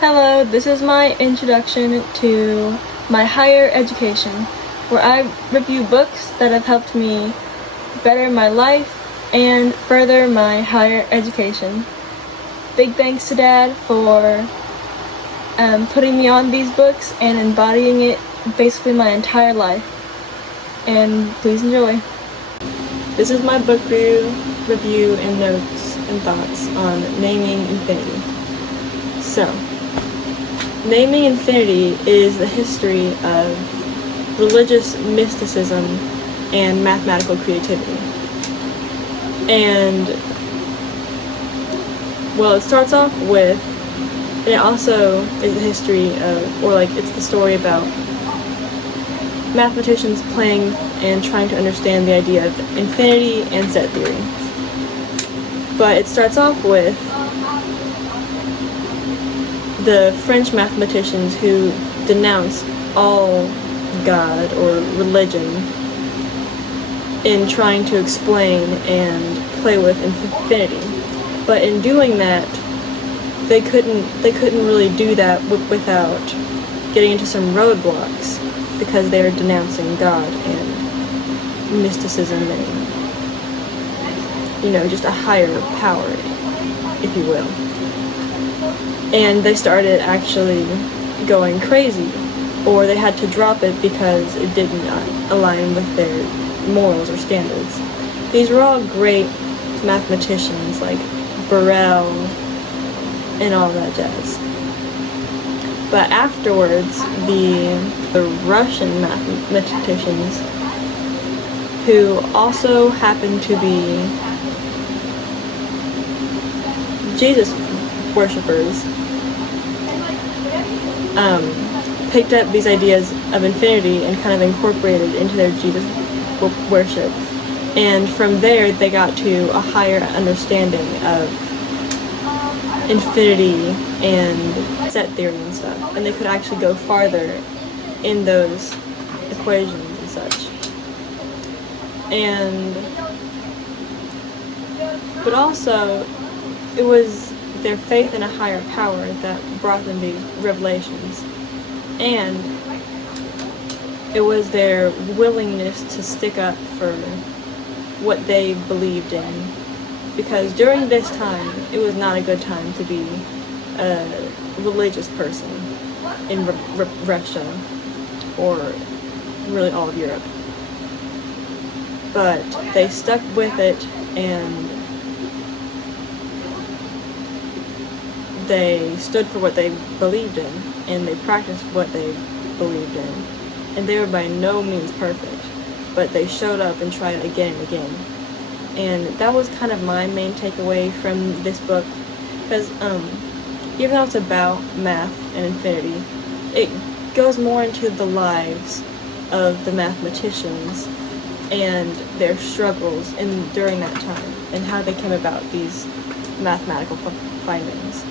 Hello, this is my introduction to my higher education, where I review books that have helped me better my life and further my higher education. Big thanks to Dad for putting me on these books and embodying it basically my entire life. And please enjoy. This is my book review and notes and thoughts on Naming Infinity. So, Naming Infinity is the history of religious mysticism and mathematical creativity. And, well, it starts off with, and it also is the history of, it's the story about mathematicians playing and trying to understand the idea of infinity and set theory. But it starts off with the French mathematicians who denounced all God or religion in trying to explain and play with infinity. But in doing that, they couldn't really do that without getting into some roadblocks, because they are denouncing God and mysticism and, just a higher power, if you will. And they started actually going crazy, or they had to drop it because it didn't align with their morals or standards. These were all great mathematicians like Borel and all that jazz. But afterwards, the Russian mathematicians, who also happened to be Jesus worshippers, picked up these ideas of infinity and kind of incorporated into their Jesus worship. And from there, they got to a higher understanding of infinity and set theory and stuff. And they could actually go farther in those equations and such. But also, it was their faith in a higher power that brought them these revelations. And it was their willingness to stick up for what they believed in. Because during this time, it was not a good time to be a religious person in Russia, or really all of Europe. But they stuck with it, and they stood for what they believed in, and they practiced what they believed in. And they were by no means perfect, but they showed up and tried again and again. And that was kind of my main takeaway from this book, because even though it's about math and infinity, it goes more into the lives of the mathematicians and their struggles during that time, and how they came about these mathematical findings.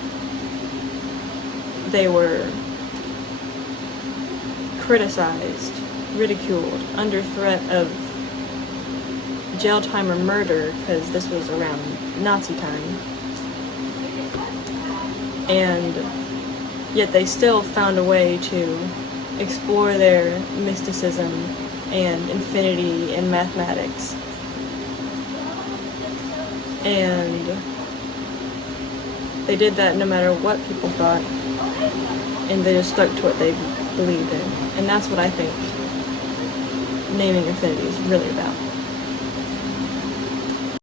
They were criticized, ridiculed, under threat of jail time or murder, because this was around Nazi time. And yet they still found a way to explore their mysticism and infinity and mathematics. And they did that no matter what people thought, and they just stuck to what they believed in. And that's what I think Naming Infinity is really about.